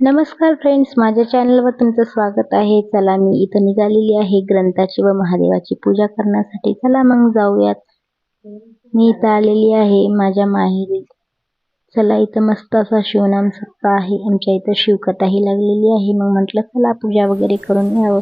नमस्कार फ्रेंड्स, माझ्या चॅनलवर तुमचं स्वागत आहे. चला मी इथं निघालेली आहे ग्रंथाची व महादेवाची पूजा करण्यासाठी. चला मग जाऊयात. मी इथं आलेली आहे माझ्या माहेरी. चला इथं मस्त असा शिवनाम सप्ताह आहे. आमच्या इथं शिवकथाही लागलेली आहे. मग म्हटलं चला पूजा वगैरे करून यावं.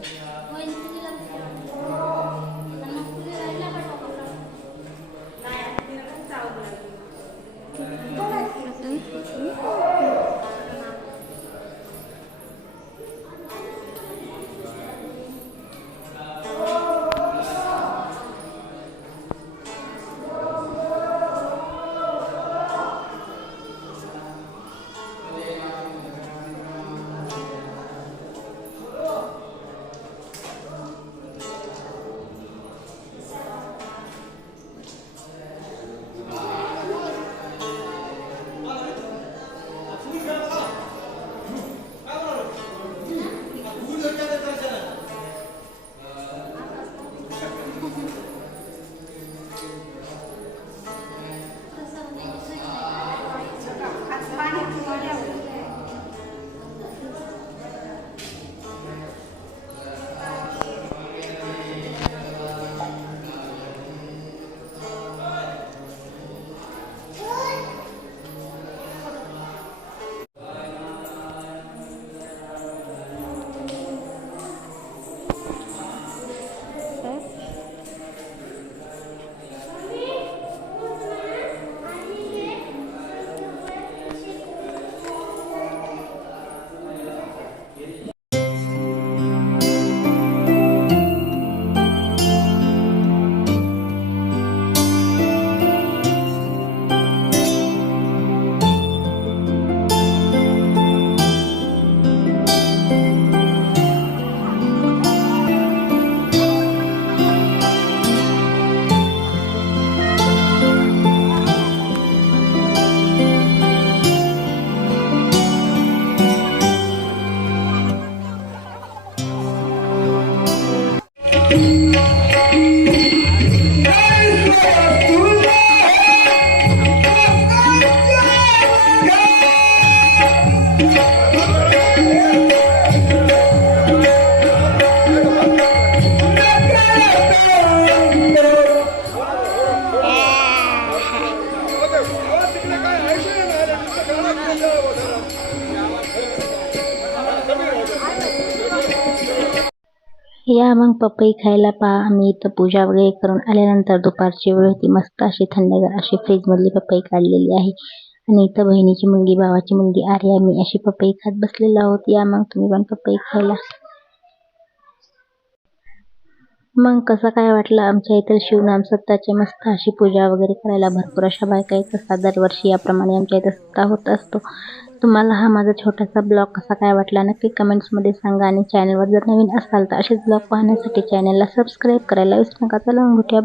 या मग पपई खायला पहा. आम्ही इथं पूजा वगैरे करून आल्यानंतर दुपारची वेळ होती. मस्त अशी थंडगार अशी फ्रीजमधली पपई काढलेली आहे आणि इथं बहिणीची मुलगी, भावाची मुलगी आर्या, मी अशी पपई खात बसलेलो आहोत. या मग तुम्ही पण पपई खायला. मग कसं काय वाटलं आमच्या इथं शिवनाम सप्ताहाची मस्त अशी पूजा वगैरे करायला भरपूर अशा बायका येत असतात. दरवर्षी याप्रमाणे आमच्या इथं सप्ताह होत असतो. तुम्हाला हा माझा छोटासा ब्लॉग कसा काय वाटला नक्की कमेंट्समध्ये सांगा. आणि चॅनलवर जर नवीन असाल तर असेच ब्लॉग पाहण्यासाठी चॅनलला सबस्क्राईब करायला विसरू नका. चला मग भेटूया.